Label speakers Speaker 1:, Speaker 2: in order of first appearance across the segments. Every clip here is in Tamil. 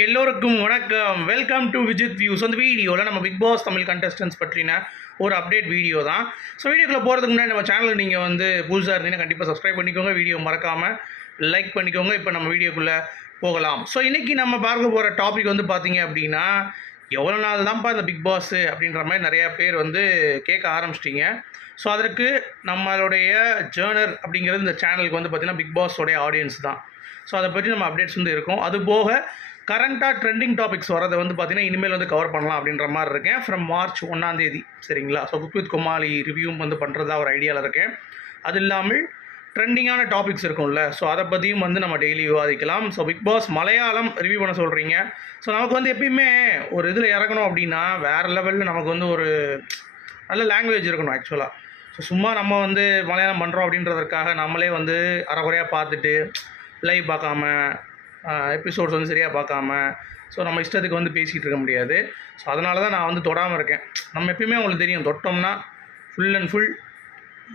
Speaker 1: எல்லோருக்கும் வணக்கம். வெல்கம் டு விஜித் வியூஸ் அந்த வீடியோவில் நம்ம பிக் பாஸ் தமிழ் கண்டஸ்டன்ஸ் பற்றின ஒரு அப்டேட் வீடியோ தான். ஸோ வீடியோக்குள்ளே போகிறதுக்கு முன்னாடி நம்ம சேனலுக்கு நீங்கள் வந்து புதுசாக இருந்தீங்கன்னா கண்டிப்பாக சப்ஸ்கிரைப் பண்ணிக்கோங்க. வீடியோ மறக்காமல் லைக் பண்ணிக்கோங்க. இப்போ நம்ம வீடியோக்குள்ளே போகலாம். ஸோ இன்றைக்கி நம்ம பார்க்க போகிற டாபிக் வந்து பார்த்தீங்க அப்படின்னா எவ்வளோ நாள் தான்ப்பா இந்த பிக் பாஸ் அப்படின்ற மாதிரி நிறையா பேர் வந்து கேட்க ஆரம்பிச்சிட்டிங்க. ஸோ அதற்கு நம்மளுடைய ஜேர்னர் அப்படிங்கிறது இந்த சேனலுக்கு வந்து பார்த்திங்கன்னா பிக் பாஸோடைய ஆடியன்ஸ் தான். ஸோ அதை பற்றி நம்ம அப்டேட்ஸ் வந்து இருக்கும். அது போக கரண்ட்டாக ட்ரெண்டிங் டாபிக்ஸ் வரதை வந்து பார்த்திங்கன்னா இனிமேல் வந்து கவர் பண்ணலாம் அப்படின்ற மாதிரி இருக்கேன். ஃப்ரம் மார்ச் ஒன்றாந்தேதி சரிங்களா? ஸோ குக் வித் குமாலி ரிவ்யூவும் வந்து பண்ணுறதா ஒரு ஐடியாவில் இருக்கேன். அது இல்லாமல் ட்ரெண்டிங்கான டாபிக்ஸ் இருக்கும்ல. ஸோ அதை பற்றியும் வந்து நம்ம டெய்லி விவாதிக்கலாம். So big boss Malayalam review பண்ண சொல்கிறீங்க ஸோ நமக்கு வந்து எப்பயுமே ஒரு இதில் இறக்கணும் அப்படின்னா வேறு லெவலில் நமக்கு வந்து ஒரு நல்ல லாங்குவேஜ் இருக்கணும் ஆக்சுவலாக ஸோ சும்மா நம்ம வந்து மலையாளம் பண்ணுறோம் அப்படின்றதற்காக நம்மளே வந்து அறகுறையாக பார்த்துட்டு லைவ் பார்க்காம எபிசோட்ஸ் வந்து சரியாக பார்க்காம ஸோ நம்ம இஷ்டத்துக்கு வந்து பேசிகிட்டு இருக்க முடியாது. ஸோ அதனால தான் நான் வந்து தொடாமல் இருக்கேன். நம்ம எப்பயுமே உங்களுக்கு தெரியும் தொட்டோம்னா ஃபுல் அண்ட் ஃபுல்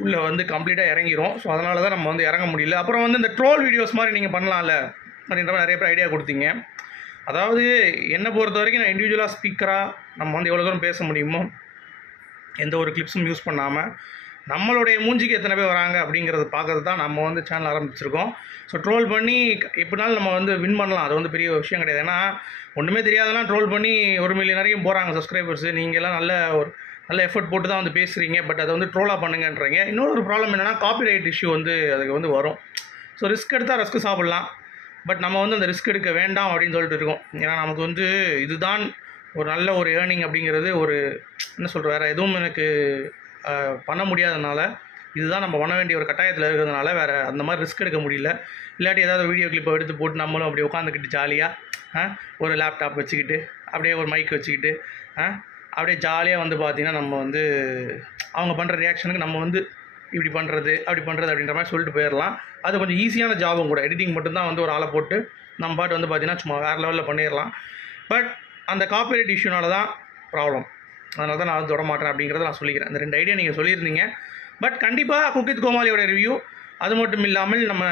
Speaker 1: உள்ளே வந்து கம்ப்ளீட்டாக இறங்கிரும். ஸோ அதனால தான் நம்ம வந்து இறங்க முடியல. அப்புறம் வந்து இந்த ட்ரோல் வீடியோஸ் மாதிரி நீங்கள் பண்ணலாம்ல அப்படின்ற மாதிரி நிறைய பேர் ஐடியா கொடுத்தீங்க. அதாவது என்னை பொறுத்த வரைக்கும் நான் இண்டிவிஜுவலாக ஸ்பீக்கராக நம்ம வந்து எவ்வளோ தூரம் பேச முடியுமோ எந்த ஒரு கிளிப்ஸும் யூஸ் பண்ணாமல் நம்மளுடைய மூஞ்சிக்கு எத்தனை பேர் வராங்க அப்படிங்கிறத பார்க்கறது தான் நம்ம வந்து சேனல் ஆரம்பிச்சிருக்கோம். ஸோ ட்ரோல் பண்ணி எப்படினாலும் நம்ம வந்து வின் பண்ணலாம். அது வந்து பெரிய விஷயம் கிடையாது. ஏன்னா ஒன்றுமே தெரியாதெல்லாம் ட்ரோல் பண்ணி ஒரு மில்லியன் வரைக்கும் போகிறாங்க சப்ஸ்கிரைபர்ஸ் நீங்கள்லாம் நல்ல ஒரு நல்ல எஃபர்ட் போட்டு தான் வந்து பேசுகிறீங்க பட் அதை வந்து ட்ரோலாக பண்ணுங்கன்றீங்க. இன்னொரு ஒரு ப்ராப்ளம் என்னென்னா காப்பிரைட் இஷ்யூ வந்து அதுக்கு வந்து வரும். ஸோ ரிஸ்க் எடுத்தால் ரிஸ்க் சாப்பிட்லாம். பட் நம்ம வந்து அந்த ரிஸ்க் எடுக்க வேண்டாம் அப்படின்னு சொல்லிட்டு இருக்கோம். ஏன்னா நமக்கு வந்து இதுதான் ஒரு நல்ல ஒரு ஏர்னிங் அப்படிங்கிறது ஒரு என்ன சொல்கிற வேறு எதுவும் எனக்கு பண்ண முடியாதனால இதுதான் நம்ம பண்ண வேண்டிய ஒரு கட்டாயத்தில் இருக்கிறதுனால வேறு அந்த மாதிரி ரிஸ்க் எடுக்க முடியல. இல்லாட்டி ஏதாவது வீடியோ கிளிப்பை எடுத்து போட்டு நம்மளும் அப்படியே உட்காந்துக்கிட்டு ஜாலியாக ஒரு லேப்டாப் வச்சுக்கிட்டு அப்படியே ஒரு மைக் வச்சுக்கிட்டு அப்படியே ஜாலியாக வந்து பார்த்திங்கன்னா நம்ம வந்து அவங்க பண்ணுற ரியாக்ஷனுக்கு நம்ம வந்து இப்படி பண்ணுறது அப்படி பண்ணுறது அப்படின்ற மாதிரி சொல்லிட்டு போயிடலாம் அது கொஞ்சம் ஈஸியான ஜாபும் கூட. எடிட்டிங் மட்டும்தான் வந்து ஒரு ஆளை போட்டு நம்ம பாட்டு வந்து பார்த்திங்கன்னா சும்மா வேறு லெவலில் பண்ணிடலாம் பட் அந்த காப்பிரைட் இஷ்யூனால தான் ப்ராப்ளம் அதனால தான் நான் வந்து தொட மாட்டேன் அப்படிங்கிறத நான் சொல்லிக்கிறேன். இந்த ரெண்டு ஐடியா நீங்கள் சொல்லியிருந்தீங்க. பட் கண்டிப்பாக குக்கித் கோமாலியோட ரிவ்யூ அது மட்டும் இல்லாமல் நம்ம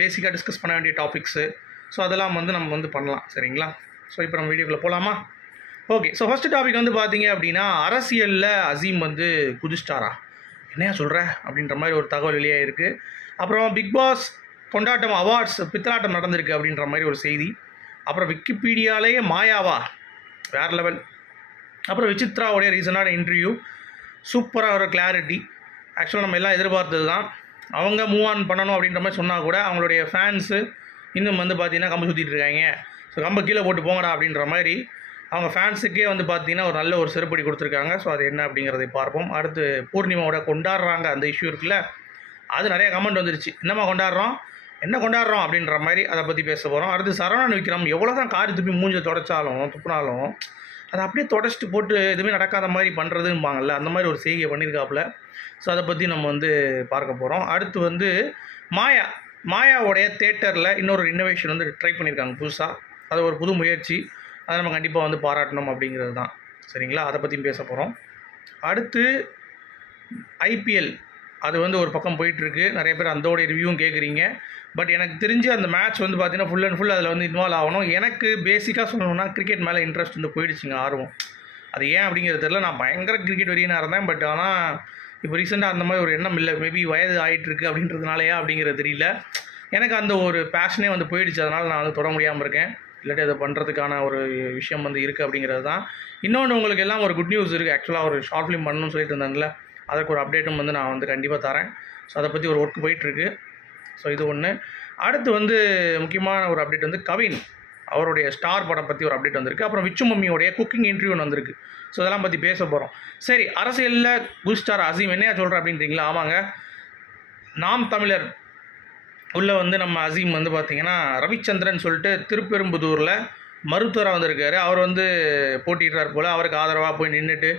Speaker 1: பேசிக்காக டிஸ்கஸ் பண்ண வேண்டிய டாபிக்ஸு ஸோ அதெல்லாம் வந்து நம்ம வந்து பண்ணலாம். சரிங்களா? ஸோ இப்போ நம்ம வீடியோக்குள்ளே போகலாமா ஓகே ஸோ ஃபஸ்ட்டு டாபிக் வந்து பார்த்தீங்க அப்படின்னா அரசியலில் அசீம் வந்து குதிச்சிட்டாரா? என்னையா சொல்கிற அப்படின்ற மாதிரி ஒரு தகவல் வெளியாக இருக்குது அப்புறம் பிக் பாஸ் கொண்டாட்டம் அவார்ட்ஸ் பித்தலாட்டம் நடந்திருக்கு அப்படின்ற மாதிரி ஒரு செய்தி. அப்புறம் விக்கிபீடியாலேயே மாயாவா? வேறு லெவல் அப்புறம் விசித்ராவுடைய ரீசனான இன்டர்வியூ. சூப்பராக ஒரு கிளாரிட்டி ஆக்சுவலாக நம்ம எல்லாம் எதிர்பார்த்தது தான். அவங்க மூவ் ஆன் பண்ணணும் அப்படின்ற மாதிரி சொன்னால் கூட அவங்களுடைய ஃபேன்ஸு இன்னும் வந்து பார்த்தீங்கன்னா கம்பு சுற்றிட்டு இருக்காங்க. ஸோ கம்பை கீழே போட்டு போங்கடா அப்படின்ற மாதிரி அவங்க ஃபேன்ஸுக்கே வந்து பார்த்தீங்கன்னா ஒரு நல்ல ஒரு செருப்படி கொடுத்துருக்காங்க. ஸோ அது என்ன அப்படிங்கிறதை பார்ப்போம். அடுத்து பூர்ணிமாவோட கொண்டாடுறாங்க அந்த இஷ்யூ இருக்குல்ல. அது நிறைய கமெண்ட் வந்துருச்சு. என்னம்மா கொண்டாடுறோம்? என்ன கொண்டாடுறோம் அப்படின்ற மாதிரி அதை பற்றி பேச போகிறோம் அடுத்து சரவணன் விக்ரம் எவ்வளோ தான் காரி துப்பி மூஞ்ச தொடச்சாலும் துப்புனாலும் அதை அப்படியே தொடச்சிட்டு போட்டு எதுவுமே நடக்காத மாதிரி பண்ணுறதும்பாங்கல்ல அந்த மாதிரி ஒரு செய்கையை பண்ணியிருக்காப்புல ஸோ அதை பற்றி நம்ம வந்து பார்க்க போகிறோம் அடுத்து வந்து மாயா மாயாவுடைய தேட்டரில் இன்னொரு இன்னோவேஷன் வந்து ட்ரை பண்ணியிருக்காங்க புதுசாக அது ஒரு புது முயற்சி. அதை நம்ம கண்டிப்பாக வந்து பாராட்டணும் அப்படிங்கிறது தான். சரிங்களா? அதை பற்றியும் பேச போகிறோம் அடுத்து ஐபிஎல் அது வந்து ஒரு பக்கம் போயிட்டுருக்கு. நிறைய பேர் அந்தோடைய ரிவ்யூவும் கேட்குறீங்க பட் எனக்கு தெரிஞ்சு அந்த மேட்ச் வந்து பார்த்தீங்கன்னா ஃபுல் அண்ட் ஃபுல் அதில் வந்து இன்வால்வ் ஆகணும். எனக்கு பேசிக்காக சொல்லணும்னா கிரிக்கெட் மேலே இன்ட்ரெஸ்ட் வந்து போயிடுச்சுங்க ஆர்வம். அது ஏன் அப்படிங்கிறது தெரில நான் பயங்கர கிரிக்கெட் வெறியனாக இருந்தேன். பட் ஆனால் இப்போ ரீசெண்டாக அந்த மாதிரி ஒரு எண்ணம் இல்லை. மேபி வயது ஆகிட்டுருக்கு அப்படின்றதுனாலயா அப்படிங்கிறது தெரியல. எனக்கு அந்த ஒரு பேஷனே வந்து போயிடுச்சு. அதனால் நான் வந்து தொட முடியாமல் இருக்கேன். இல்லாட்டி அதை பண்ணுறதுக்கான ஒரு விஷயம் வந்து இருக்குது அப்படிங்கிறது தான். இன்னொன்று உங்களுக்கு எல்லாம் ஒரு குட் நியூஸ் இருக்குது ஆக்சுவலாக ஒரு ஷார்ட் ஃபிலிம் பண்ணணும்னு சொல்லிட்டு இருந்தேன்ல அதுக்கு ஒரு அப்டேட்டும் வந்து நான் வந்து கண்டிப்பாக தரேன். ஸோ அதை பற்றி ஒரு ஒர்க் போயிட்டுருக்கு. ஸோ இது ஒன்று அடுத்து வந்து முக்கியமான ஒரு அப்டேட் வந்து கவின் அவருடைய ஸ்டார் படம் பற்றி ஒரு அப்டேட் வந்திருக்கு. அப்புறம் விச்சு மம்மியோடைய குக்கிங் இன்டர்வியூ ஒன்று வந்திருக்கு. ஸோ இதெல்லாம் பற்றி பேச போகிறோம் சரி அரசியலில் குட் ஸ்டார் அசீம் என்னையா சொல்கிற அப்படின்றீங்களா? ஆமாங்க. நாம் தமிழர் உள்ளே வந்து நம்ம அசீம் வந்து பார்த்திங்கன்னா ரவிச்சந்திரன் சொல்லிட்டு திருப்பெரும்புதூரில் மருத்துவராக வந்திருக்காரு. அவர் வந்து போட்டிடுறார் போல். அவருக்கு ஆதரவாக போய் நின்றுட்டு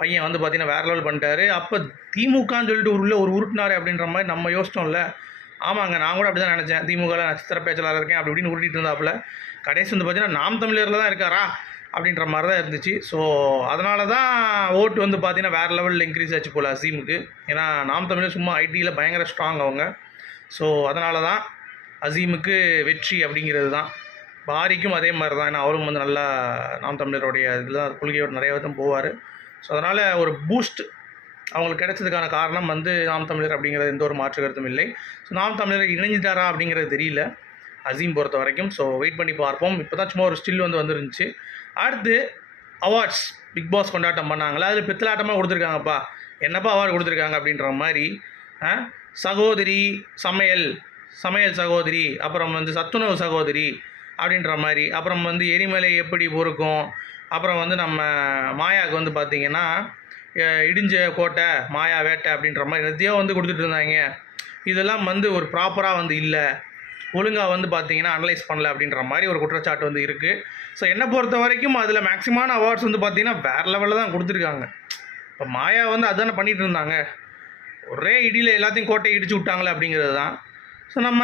Speaker 1: பையன் வந்து பார்த்தீங்கன்னா வேற லெவல் பண்ணிட்டாரு. அப்போ திமுகன்னு சொல்லிட்டு உள்ள ஒரு உருட்டினார் அப்படின்ற மாதிரி நம்ம யோசிச்சோம்ல. ஆமாங்க நான் கூட அப்படி தான் நினச்சேன் திமுகவில் நட்சத்திர பேச்சலாக இருக்கேன் அப்படி இப்படின்னு உருட்டிட்டு இருந்தாப்புல. கடைசி வந்து பார்த்தீங்கன்னா நாம் தமிழரில் தான் இருக்காரா அப்படின்ற மாதிரி தான் இருந்துச்சு. ஸோ அதனால தான் ஓட்டு வந்து பார்த்தீங்கன்னா வேறு லெவலில் இன்க்ரீஸ் ஆச்சு போல் அசீமுக்கு. ஏன்னா நாம் தமிழர் சும்மா ஐடியில் பயங்கர ஸ்ட்ராங் அவங்க. ஸோ அதனால தான் அசீமுக்கு வெற்றி அப்படிங்கிறது தான் பாரிக்கும் அதே மாதிரி தான் ஏன்னா அவரும் வந்து நல்லா நாம் தமிழருடைய இதில் கொள்கையோட நிறைய விதம் போவார். ஸோ அதனால் ஒரு பூஸ்ட் அவங்களுக்கு கிடைச்சதுக்கான காரணம் வந்து நாம் தமிழர் அப்படிங்கிறது எந்த ஒரு மாற்று கருத்தும் இல்லை. ஸோ நாம் தமிழர் இணைஞ்சிட்டாரா அப்படிங்கிறது தெரியல. அசீம் பொறுத்த வரைக்கும். ஸோ வெயிட் பண்ணி பார்ப்போம். இப்போ தான் சும்மா ஒரு ஸ்டில் வந்து வந்துருந்துச்சு. அடுத்து அவார்ட்ஸ் பிக் பாஸ் கொண்டாட்டம் பண்ணாங்களா? அதில் பித்தலாட்டமாக கொடுத்துருக்காங்கப்பா. என்னப்பா அவார்டு கொடுத்துருக்காங்க அப்படின்ற மாதிரி சகோதரி சமையல் சமையல் சகோதரி அப்புறம் வந்து சத்துணவு சகோதரி அப்படின்ற மாதிரி அப்புறம் வந்து எரிமலை எப்படி பொறுக்கும் அப்புறம் வந்து நம்ம மாயாவுக்கு வந்து பார்த்திங்கன்னா இடிஞ்ச கோட்டை மாயா வேட்டை அப்படின்ற மாதிரி நிறைய வந்து கொடுத்துட்டு இருந்தாங்க. இதெல்லாம் வந்து ஒரு ப்ராப்பராக வந்து இல்லை. ஒழுங்காக வந்து பார்த்தீங்கன்னா அனலைஸ் பண்ணல அப்படின்ற மாதிரி ஒரு குற்றச்சாட்டு வந்து இருக்குது ஸோ என்னை பொறுத்த வரைக்கும் அதில் மேக்ஸிமான அவார்ட்ஸ் வந்து பார்த்தீங்கன்னா வேறு லெவலில் தான் கொடுத்துருக்காங்க. இப்போ மாயா வந்து அதுதானே பண்ணிகிட்டு இருந்தாங்க. ஒரே இடியில் எல்லாத்தையும் கோட்டையை இடிச்சு விட்டாங்களே அப்படிங்கிறது தான். ஸோ நம்ம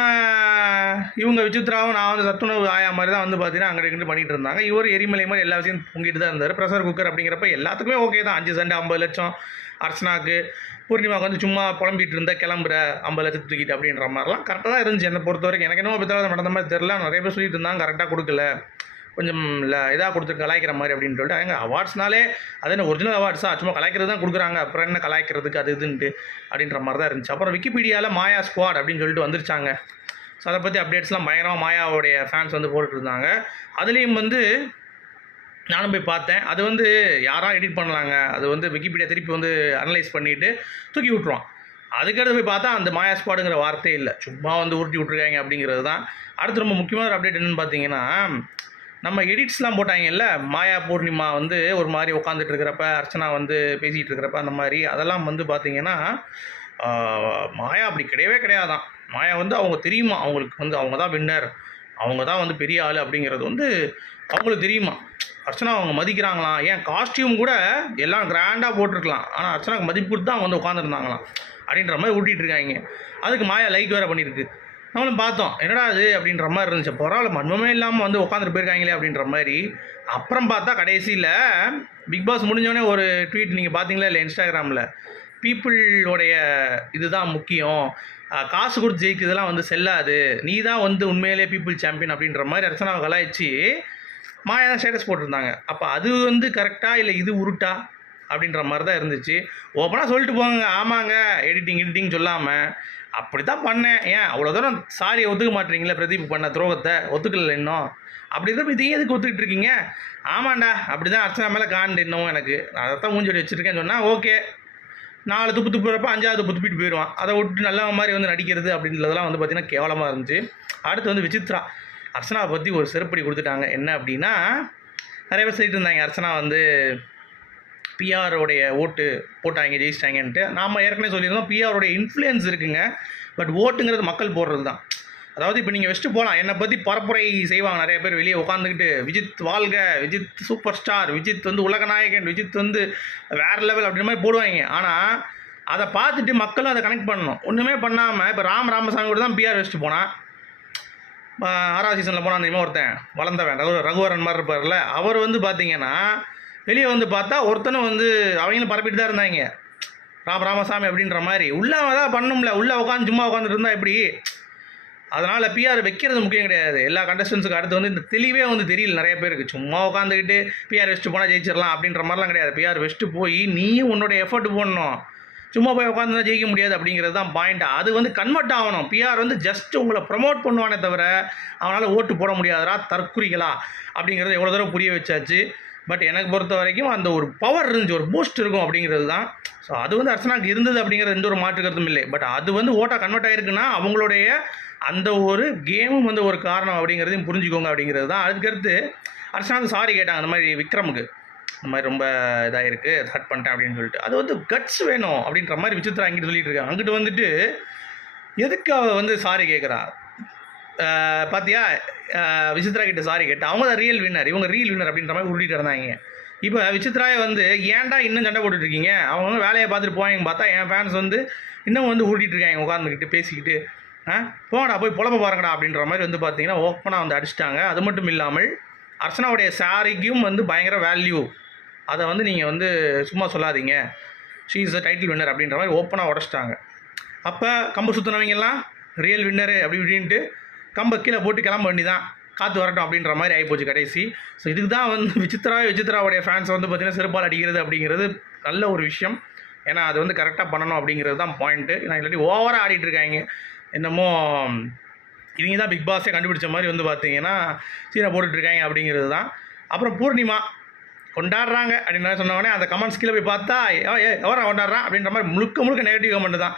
Speaker 1: இவங்க விசித்ராவும் நான் வந்து சத்துணவு ஆயா மாதிரி தான் வந்து பார்த்தீங்கன்னா அங்கே இருந்து பண்ணிகிட்டு இருந்தாங்க. இவர் எரிமலை மாதிரி எல்லா விஷயம் பொங்கிட்டு தான் இருந்தார். ப்ரெஷர் குக்கர் அப்படிங்கிறப்ப எல்லாத்துக்குமே ஓகே தான். அஞ்சு சண்டை ஐம்பது லட்சம் அர்ச்சனாக்கு பூர்ணிமாவுக்கு வந்து சும்மா புலம்பிகிட்டு இருந்தா கிளம்புற ஐம்பது லட்சத்து தூக்கிட்டு அப்படின்ற மாதிரிலாம் கரெக்டாக தான் இருந்துச்சு. என்னை பொறுத்த வரைக்கும் எனக்கு என்னமோ பித்தளை நடந்த மாதிரி தெரில நிறைய பேர் சொல்லிட்டு இருந்தாங்க கரெக்டாக கொடுக்கல. கொஞ்சம் இல்லை இதாக கொடுத்து கலாய்க்கிற மாதிரி அப்படின்னு சொல்லிட்டு எங்கள் அவார்ட்ஸ்னாலே அது என்ன ஒரிஜினல் அவார்ட்ஸா சும்மா கலாய்க்கிறது தான் கொடுக்குறாங்க. அப்புறம் என்ன கலாய்க்கிறதுக்கு அது இதுன்ட்டு அப்படின்ற மாதிரி தான் இருந்துச்சு. அப்புறம் விக்கிபீடியாவில் மாயா ஸ்குவாட் அப்படின்னு சொல்லிட்டு வந்துருச்சாங்க. ஸோ அதை பற்றி அப்டேட்ஸ்லாம் பயங்கரமாக மாயாவுடைய ஃபேன்ஸ் வந்து போட்டுட்டுருந்தாங்க அதுலேயும் வந்து நானும் போய் பார்த்தேன். அது வந்து யாரா எடிட் பண்ணலாங்க? அது வந்து விக்கிபீடியா திருப்பி வந்து அனலைஸ் பண்ணிவிட்டு தூக்கி விட்ருவான் அதுக்கடுத்து போய் பார்த்தா அந்த மாயா ஸ்குவாடுங்கிற வார்த்தையே இல்லை. சும்மா வந்து உருட்டி விட்ருக்காங்க அப்படிங்கிறது தான். அடுத்து ரொம்ப முக்கியமான ஒரு அப்டேட் என்னென்னு பார்த்தீங்கன்னா நம்ம எடிட்ஸ்லாம் போட்டாங்கல்ல? மாயா பூர்ணிமா வந்து ஒரு மாதிரி உட்காந்துட்டு இருக்கிறப்ப அர்ச்சனா வந்து பேசிகிட்டு இருக்கிறப்ப அந்த மாதிரி அதெல்லாம் வந்து பார்த்தீங்கன்னா மாயா அப்படி கிடையவே கிடையாதான். மாயா வந்து அவங்க தெரியுமா? அவங்களுக்கு வந்து அவங்க தான் வின்னர் அவங்க தான் வந்து பெரிய ஆள் அப்படிங்கிறது வந்து அவங்களுக்கு தெரியுமா? அர்ச்சனா அவங்க மதிக்கிறாங்களாம். ஏன்? காஸ்டியூம் கூட எல்லாம் கிராண்டாக போட்டிருக்கலாம். ஆனால் அர்ச்சனாக்கு மதிப்பு கொடுத்து தான் அவங்க வந்து உட்காந்துருந்தாங்களாம் அப்படின்ற மாதிரி ஊட்டிகிட்டு இருக்காங்க. அதுக்கு மாயா லைக் வேறு பண்ணியிருக்கு. நம்மளும் பார்த்தோம். என்னடா அது அப்படின்ற மாதிரி இருந்துச்சு. பரவாயில்ல மர்மமே இல்லாமல் வந்து உட்காந்துட்டு போயிருக்காங்களே அப்படின்ற மாதிரி. அப்புறம் பார்த்தா கடைசியில் பிக் பாஸ் முடிஞ்சோடனே ஒரு ட்வீட் நீங்கள் பார்த்தீங்களா? இல்லை இன்ஸ்டாகிராமில் பீப்புளோடைய இதுதான் முக்கியம். காசு கொடுத்து ஜெயிக்கிறதுலாம் வந்து செல்லாது. நீ தான் வந்து உண்மையிலே பீப்புள் சாம்பியன் அப்படின்ற மாதிரி அர்ச்சனாவை கலாய்ச்சி மாயா தான் ஸ்டேட்டஸ் போட்டிருந்தாங்க. அப்போ அது வந்து கரெக்டாக இல்லை இது உருட்டா? அப்படின்ற மாதிரி தான் இருந்துச்சு. ஓப்பனாக சொல்லிட்டு போங்க. ஆமாங்க. எடிட்டிங் எடிட்டிங் சொல்லாமல் அப்படி தான் பண்ணேன். ஏன்? அவ்வளோ தூரம் சாரி ஒத்துக்க மாட்டீங்களே பிரதீப் பண்ண துரோகத்தை? ஒத்துக்கல இன்னும். அப்படி தான் இதையும் எதுக்கு ஒத்துக்கிட்டு இருக்கீங்க? ஆமாண்டா. அப்படி தான் அர்ச்சனா மேலே காண்டு இன்னும் எனக்கு. நான் அதை தான் மூஞ்சொடி வச்சுருக்கேன்னு சொன்னால் ஓகே. நாலு துப்பு துப்புறப்ப அஞ்சாவது துப்பிட்டு போயிடுவான். அதை விட்டு நல்ல மாதிரி வந்து நடிக்கிறது அப்படின்றதெல்லாம் வந்து பார்த்திங்கன்னா கேவலமாக இருந்துச்சு. அடுத்து வந்து விசித்ரா. அர்ச்சனாவை பற்றி ஒரு செருப்படி கொடுத்துட்டாங்க. என்ன அப்படின்னா நிறைய பேர் சொல்லிட்டு இருந்தாங்க. அர்ச்சனா வந்து பிஆருடைய ஓட்டு போட்டாங்க ஜெயிச்சிட்டாங்கன்ட்டு நாம் ஏற்கனவே சொல்லியிருந்தோம் பிஆருடைய இன்ஃப்ளூயன்ஸ் இருக்குங்க. பட் ஓட்டுங்கிறது மக்கள் போடுறது தான் அதாவது இப்போ நீங்கள் வச்சுட்டு போகலாம் என்னை பற்றி பரப்புரை செய்வாங்க நிறைய பேர். வெளியே உட்காந்துக்கிட்டு விஜித் வாழ்க விஜித் சூப்பர் ஸ்டார் விஜித் வந்து உலகநாயகன் விஜித் வந்து வேறு லெவல் அப்படின்ற மாதிரி போடுவாங்க. ஆனால் அதை பார்த்துட்டு மக்களும் அதை கனெக்ட் பண்ணணும். ஒன்றுமே பண்ணாமல் இப்போ ராம் ராமசாமி கூட தான் பிஆர் வச்சுட்டு போனான் ஆறாவது சீசனில் போனால் அந்த ஒருத்தன்? வளர்ந்தவன் ரகு ரகுவரன் மாதிரி இருப்பார்ல. அவர் வந்து பார்த்தீங்கன்னா வெளியே வந்து பார்த்தா ஒருத்தனும் வந்து அவங்களும் பரப்பிட்டு தான் இருந்தாங்க. ராம ராமசாமி அப்படின்ற மாதிரி. உள்ளே தான் பண்ணும்ல உள்ளே உட்காந்து சும்மா உட்காந்துட்டு இருந்தால் எப்படி? அதனால் பிஆர் வைக்கிறது முக்கியம் கிடையாது. எல்லா கண்டஸ்டன்ஸுக்கு அடுத்து வந்து இந்த தெளிவே வந்து தெரியல. நிறைய பேருக்கு. சும்மா உட்காந்துக்கிட்டு பிஆர் வச்சுட்டு போனால் ஜெயிச்சிடலாம் அப்படின்ற மாதிரிலாம் கிடையாது. பிஆர் வச்சுட்டு போய் நீயும் உன்னோட எஃபர்ட் போடணும். சும்மா போய் உட்காந்து ஜெயிக்க முடியாது அப்படிங்கிறது தான் பாயிண்ட் அது வந்து கன்வெர்ட் ஆகணும். பிஆர் வந்து ஜஸ்ட் உங்களை ப்ரமோட் பண்ணுவானே தவிர அவனால் ஓட்டு போட முடியாதரா? தற்குறிகளா? அப்படிங்கிறத எவ்வளோ தூரம் புரிய வச்சாச்சு. பட் எனக்கு பொறுத்த வரைக்கும் அந்த ஒரு பவர் இருந்துச்சு ஒரு பூஸ்ட் இருக்கும் அப்படிங்கிறது தான். ஸோ அது வந்து அர்ச்சனாக்கு இருந்தது அப்படிங்கிறது எந்த ஒரு மாற்று கருத்தும் இல்லை. பட் அது வந்து ஓட்டாக கன்வெர்ட் ஆகிருக்குன்னா அவங்களுடைய அந்த ஒரு கேமும் வந்து ஒரு காரணம் அப்படிங்கிறதையும் புரிஞ்சுக்கோங்க அப்படிங்கிறது தான். அதுக்கடுத்து அர்ச்சனா வந்து சாரி கேட்டாங்க அந்த மாதிரி விக்ரமுக்கு. இந்த மாதிரி ரொம்ப இதாக இருக்குது ஹர்ட் பண்ணிட்டேன் அப்படின்னு சொல்லிட்டு. அது வந்து கட்ஸ் வேணும் அப்படின்ற மாதிரி விசித்திரா அங்கிட்டு சொல்லிட்டு இருக்காங்க. அங்கிட்டு வந்துட்டு எதுக்கு அவள் வந்து சாரி கேட்குறா பார்த்தியா விசித்ரா கிட்ட சாரி கேட்டு அவங்க தான் ரியல் வின்னர் இவங்க ரியல் வின்னர் அப்படின்ற மாதிரி உருட்டிட்டு இருந்தாங்க. இப்போ விசித்ராயை வந்து ஏன்டா இன்னும் சண்டை போட்டுட்டு இருக்கீங்க அவங்க வந்து வேலையை பார்த்துட்டு போவாங்க பார்த்தா என் ஃபேன்ஸ் வந்து இன்னும் வந்து ஊட்டிட்டு இருக்காங்க உட்காந்துக்கிட்டு பேசிக்கிட்டு. ஆ போடா போய் புலம்ப பாருங்கடா அப்படின்ற மாதிரி வந்து பார்த்தீங்கன்னா ஓப்பனாக வந்து அடிச்சிட்டாங்க. அது மட்டும் இல்லாமல் அர்ச்சனாவுடைய சாரிக்கும் வந்து பயங்கர வேல்யூ அதை வந்து நீங்கள் வந்து சும்மா சொல்லாதீங்க. She is a title winner அப்படின்ற மாதிரி ஓப்பனாக உடச்சிட்டாங்க. அப்போ கம்பு சுற்றினவங்கெல்லாம் ரியல் வின்னரு அப்படி இப்படின்ட்டு கம்பை கீழே போட்டு கிளம்ப வேண்டிதான் காற்று வரட்டும் அப்படின்ற மாதிரி ஆகிப்போச்சு கடைசி. ஸோ இதுக்கு தான் வந்து விசித்ரா விசித்ராவுடைய ஃபேன்ஸ் வந்து பார்த்திங்கன்னா சிறப்பால் அடிக்கிறது அப்படிங்கிறது நல்ல ஒரு விஷயம். ஏன்னா அது வந்து கரெக்டாக பண்ணணும் அப்படிங்கிறது தான் பாயிண்ட்டு நான் இல்லாட்டி ஓவராக ஆடிட்டு இருக்காங்க. என்னமோ இவங்க தான் பிக் பாஸே கண்டுபிடிச்ச மாதிரி வந்து பார்த்தீங்கன்னா சீனை போட்டுட்ருக்காங்க அப்படிங்கிறது தான். அப்புறம் பூர்ணிமா கொண்டாடுறாங்க அப்படின்னு சொன்னவொடனே அந்த கமெண்ட்ஸ் கீழே போய் பார்த்தா எவ- எவரா கொண்டாடுறான் அப்படின்ற மாதிரி முழுக்க முழுக்க நெகட்டிவ் கமெண்ட் தான்.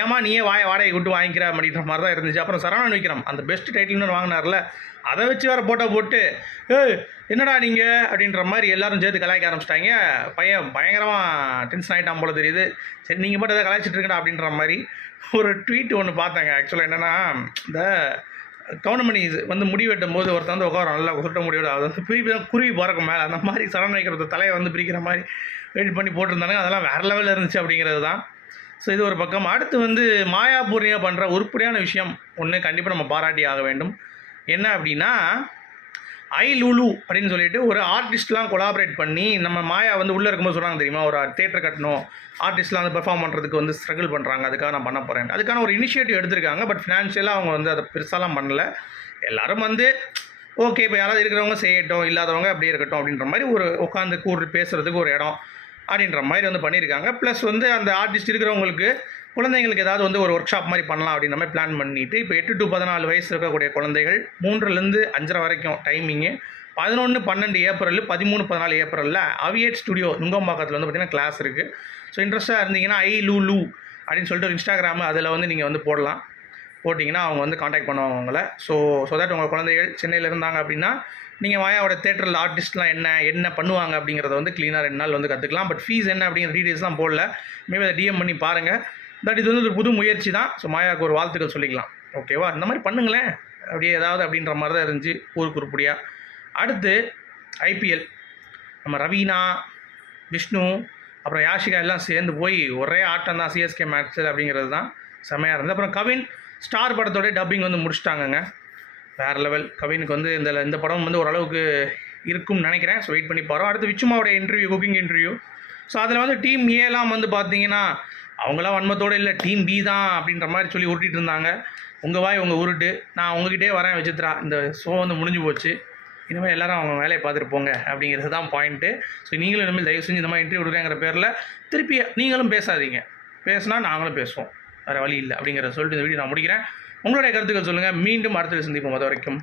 Speaker 1: ஏமா நீயே வாய வாடகை விட்டு வாங்கிக்கிற அப்படின்ற மாதிரி தான் இருந்துச்சு. அப்புறம் சரவணன் விக்ரம் அந்த பெஸ்ட் டைட்டில்னு வாங்கினார்ல அதை வச்சு வேறு போட்டோ போட்டு ஏ என்னடா நீங்கள் அப்படின்ற மாதிரி எல்லாரும் சேர்த்து கலாய்க்க ஆரம்பிச்சிட்டாங்க. பையன் பயங்கரமாக டென்ஷன் ஆகிட்டான் போல தெரியுது. சரி நீங்கள் மட்டும் எதாவது கலாய்ச்சிட்டு இருக்கடா அப்படின்ற மாதிரி ஒரு ட்வீட் ஒன்று பார்த்தாங்க. ஆக்சுவலாக என்னென்னா இந்த கவுனமணி வந்து முடி வெட்டும் போது ஒருத்தர் வந்து உட்கார நல்லா சுட்ட முடியோட அது வந்து பிரிப்பு தான் குருவி பறக்கும் மேலே. அந்த மாதிரி சரண் வைக்கிற தலையை வந்து பிரிக்கிற மாதிரி எடிட் பண்ணி போட்டிருந்தாங்க அதெல்லாம் வேறு லெவலில் இருந்துச்சு அப்படிங்கிறது தான். ஸோ இது ஒரு பக்கம். அடுத்து வந்து மாயாபூர்ணியாக பண்ணுற உருப்படியான விஷயம் ஒன்று கண்டிப்பாக நம்ம பாராட்டி ஆக வேண்டும். என்ன அப்படின்னா ஐ அப்படின்னு சொல்லிட்டு ஒரு ஆர்டிஸ்ட்லாம் கொலாபரேட் பண்ணி நம்ம மாயா வந்து உள்ளே இருக்கும்போது சொல்கிறாங்க தெரியுமா? ஒரு தேட்டர் கட்டணும். ஆர்டிஸ்ட்லாம் வந்து பெர்ஃபார்ம் பண்ணுறதுக்கு வந்து ஸ்ட்ரகிள் பண்ணுறாங்க அதுக்காக நான் பண்ண போகிறேன் அதுக்கான ஒரு இனிஷியேட்டிவ் எடுத்திருக்காங்க. பட் ஃபினான்ஷியலாக அவங்க வந்து அதை பெருசாலாம் பண்ணல. எல்லாரும் வந்து ஓகே இப்போ யாராவது இருக்கிறவங்க செய்யட்டும் இல்லாதவங்க அப்படியே இருக்கட்டும் அப்படின்ற மாதிரி ஒரு உட்காந்து கூறு பேசுகிறதுக்கு ஒரு இடம். அப்படின்ற மாதிரி வந்து பண்ணியிருக்காங்க. ப்ளஸ் வந்து அந்த ஆர்டிஸ்ட் இருக்கிறவங்களுக்கு குழந்தைங்களுக்கு ஏதாவது வந்து ஒரு ஒர்க் ஷாப் மாதிரி பண்ணலாம் அப்படின்ற மாதிரி பிளான் பண்ணிட்டு இப்போ எட்டு டு பதினாலு வயசு இருக்கக்கூடிய குழந்தைகள் மூன்றுலேருந்து அஞ்சரை வரைக்கும் டைமிங்கு பதினொன்று பன்னெண்டு ஏப்ரல் பதிமூணு பதினாலு ஏப்ரலில் அவியேட் ஸ்டுடியோ நுங்கம்பாக்கத்தில் வந்து பார்த்திங்கன்னா கிளாஸ் இருக்குது ஸோ இன்ட்ரெஸ்ட்டாக இருந்தீங்கன்னா ஐ லூ லூ அப்படின்னு சொல்லிட்டு ஒரு இன்ஸ்டாகிராமு அதில் வந்து நீங்கள் வந்து போடலாம். போட்டிங்கன்னா அவங்க வந்து காண்டாக்ட் பண்ணுவாங்க உங்களை ஸோ ஸோ தட் உங்கள் குழந்தைகள் சென்னையில் இருந்தாங்க அப்படின்னா நீங்கள் மாயாவோட தேட்டரில் ஆர்டிஸ்ட்லாம் என்ன என்ன பண்ணுவாங்க அப்படிங்கிறத வந்து க்ளீனாக ரெண்டு நாள் வந்து கற்றுக்கலாம் பட் ஃபீஸ் என்ன அப்படிங்கிற டீட்டெயில்ஸ்லாம் போடல. மேபி அதை டிஎம் பண்ணி பாருங்கள் பட் இது வந்து ஒரு புது முயற்சி தான். ஸோ மாயாவுக்கு ஒரு வாழ்த்துக்கள் சொல்லிக்கலாம். ஓகேவா இந்த மாதிரி பண்ணுங்களேன். அப்படியே ஏதாவது அப்படின்ற மாதிரி தான் இருந்துச்சு ஊருக்கு உருப்படியாக அடுத்து ஐபிஎல் நம்ம ரவீனா விஷ்ணு அப்புறம் யாஷிகா எல்லாம் சேர்ந்து போய் ஒரே ஆட்டம் தான் சிஎஸ்கே மேட்ச் அப்படிங்கிறது தான். செமையாக இருந்தது. அப்புறம் கவின் ஸ்டார் படத்தோடைய டப்பிங் வந்து முடிச்சிட்டாங்கங்க. வேறு லெவல் கவினுக்கு வந்து இந்த இந்த படம் வந்து ஓரளவுக்கு இருக்கும்னு நினைக்கிறேன். ஸோ வெயிட் பண்ணி பாருவோம். அடுத்து விச்சுமாவோடைய இன்டர்வியூ குக்கிங் இன்டர்வியூ ஸோ அதில் வந்து டீம் ஏலாம் வந்து பார்த்தீங்கன்னா அவங்களாம் வன்மத்தோடு இல்லை டீம் பி தான் அப்படின்ற மாதிரி சொல்லி உருட்டிட்டு இருந்தாங்க. உங்கள் வாய் உங்கள் உருட்டு. நான் உங்ககிட்டே வரேன் வச்சுத்ரா இந்த ஷோ வந்து முடிஞ்சு போச்சு. இனிமேல் எல்லாரும் அவங்க வேலையை பார்த்துட்டு போங்க அப்படிங்கிறது தான் பாயிண்ட்டு ஸோ நீங்களும் இனிமேல் தயவு செஞ்சு இந்த மாதிரி இன்டர்வியூ கொடுக்குறேங்கிற பேரில் திருப்பி நீங்களும் பேசாதீங்க. பேசினா நாங்களும் பேசுவோம். வேறு வழி இல்லை அப்படிங்கிறத சொல்லிட்டு இந்த வீடியோ நான் முடிக்கிறேன். உங்களுடைய கருத்துக்கள் சொல்லுங்கள் மீண்டும் அடுத்த சந்திப்போம். அது வரைக்கும்.